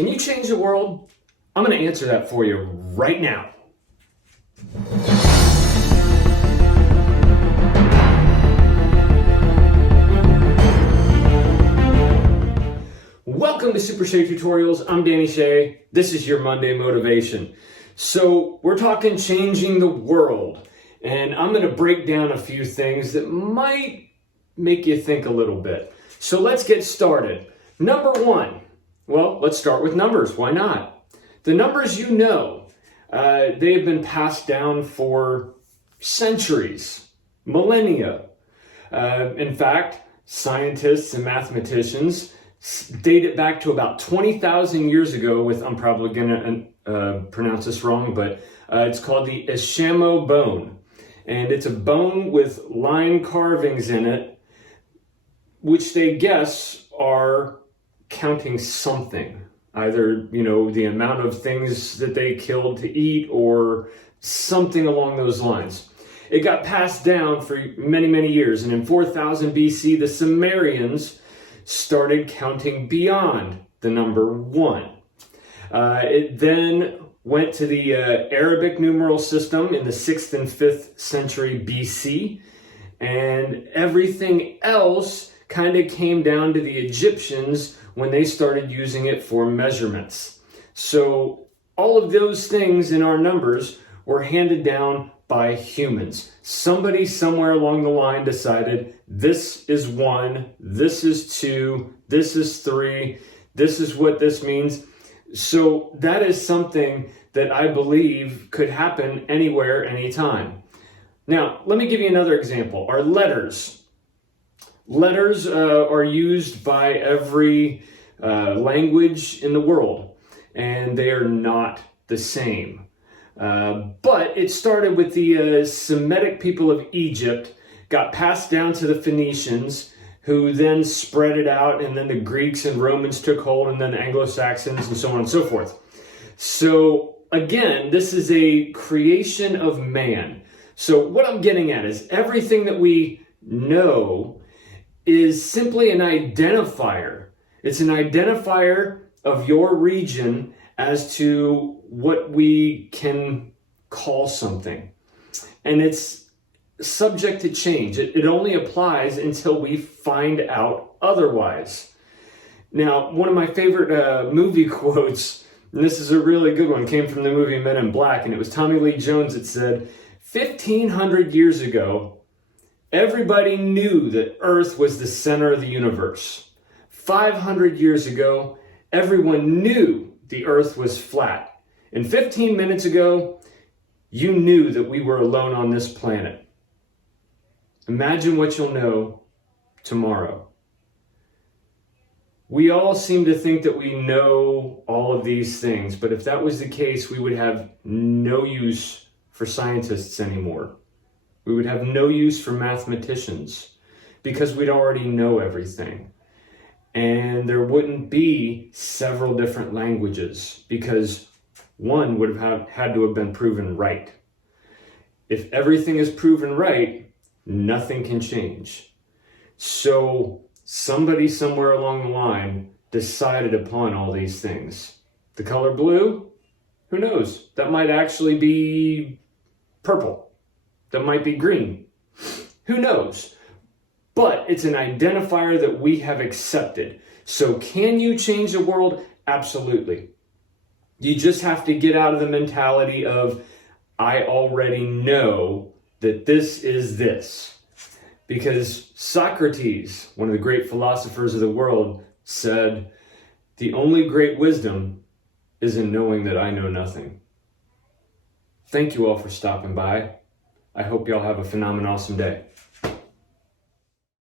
Can you change the world? I'm going to answer that for you right now. Welcome to Super Shea Tutorials. I'm Danny Shea. This is your Monday motivation. So we're talking changing the world, and I'm going to break down a few things that might make you think a little bit. So let's get started. Number one, well, let's start with numbers. Why not? The numbers they have been passed down for centuries, millennia. In fact, scientists and mathematicians date it back to about 20,000 years ago with, I'm probably going to pronounce this wrong, but it's called the Ishamo bone. And it's a bone with line carvings in it, which they guess are counting something. Either, the amount of things that they killed to eat or something along those lines. It got passed down for many, many years. And in 4000 BC, the Sumerians started counting beyond the number 1. It then went to the Arabic numeral system in the 6th and 5th century BC. And everything else kind of came down to the Egyptians when they started using it for measurements. So all of those things in our numbers were handed down by humans. Somebody somewhere along the line decided this is 1, this is 2, this is 3, this is what this means. So that is something that I believe could happen anywhere, anytime. Now, let me give you another example. Our letters. Letters are used by every language in the world, and they are not the same. But it started with the Semitic people of Egypt, got passed down to the Phoenicians, who then spread it out, and then the Greeks and Romans took hold, and then the Anglo-Saxons, and so on and so forth. So again, this is a creation of man. So what I'm getting at is everything that we know is simply an identifier. It's an identifier of your region as to what we can call something. And it's subject to change. It only applies until we find out otherwise. Now, one of my favorite movie quotes, and this is a really good one, came from the movie Men in Black, and it was Tommy Lee Jones that said, 1,500 years ago, everybody knew that Earth was the center of the universe. 500 years ago, everyone knew the Earth was flat. And 15 minutes ago, you knew that we were alone on this planet. Imagine what you'll know tomorrow. We all seem to think that we know all of these things, but if that was the case, we would have no use for scientists anymore. We would have no use for mathematicians because we'd already know everything. And there wouldn't be several different languages because one would have had to have been proven right. If everything is proven right, nothing can change. So somebody somewhere along the line decided upon all these things. The color blue, who knows? That might actually be purple. That might be green. Who knows? But it's an identifier that we have accepted. So can you change the world? Absolutely. You just have to get out of the mentality of, I already know that this is this. Because Socrates, one of the great philosophers of the world, said, the only great wisdom is in knowing that I know nothing. Thank you all for stopping by. I hope y'all have a phenomenal, awesome day.